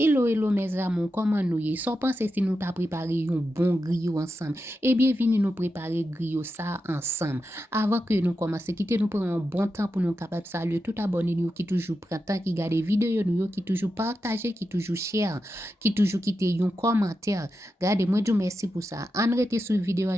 Hello mes amours, comment nous y sommes pensés si nous t'a préparé un bon griot ensemble et bienvenue nous préparer griot ça ensemble. Avant que nous commençons, quittez nous prendre un bon temps pour nous capables saluer tout abonné nous qui toujours prend temps qui regarde vidéo nous qui toujours partager, qui toujours share, qui toujours quitter un commentaire. Regardez moi je merci pour ça. En rete sur vidéo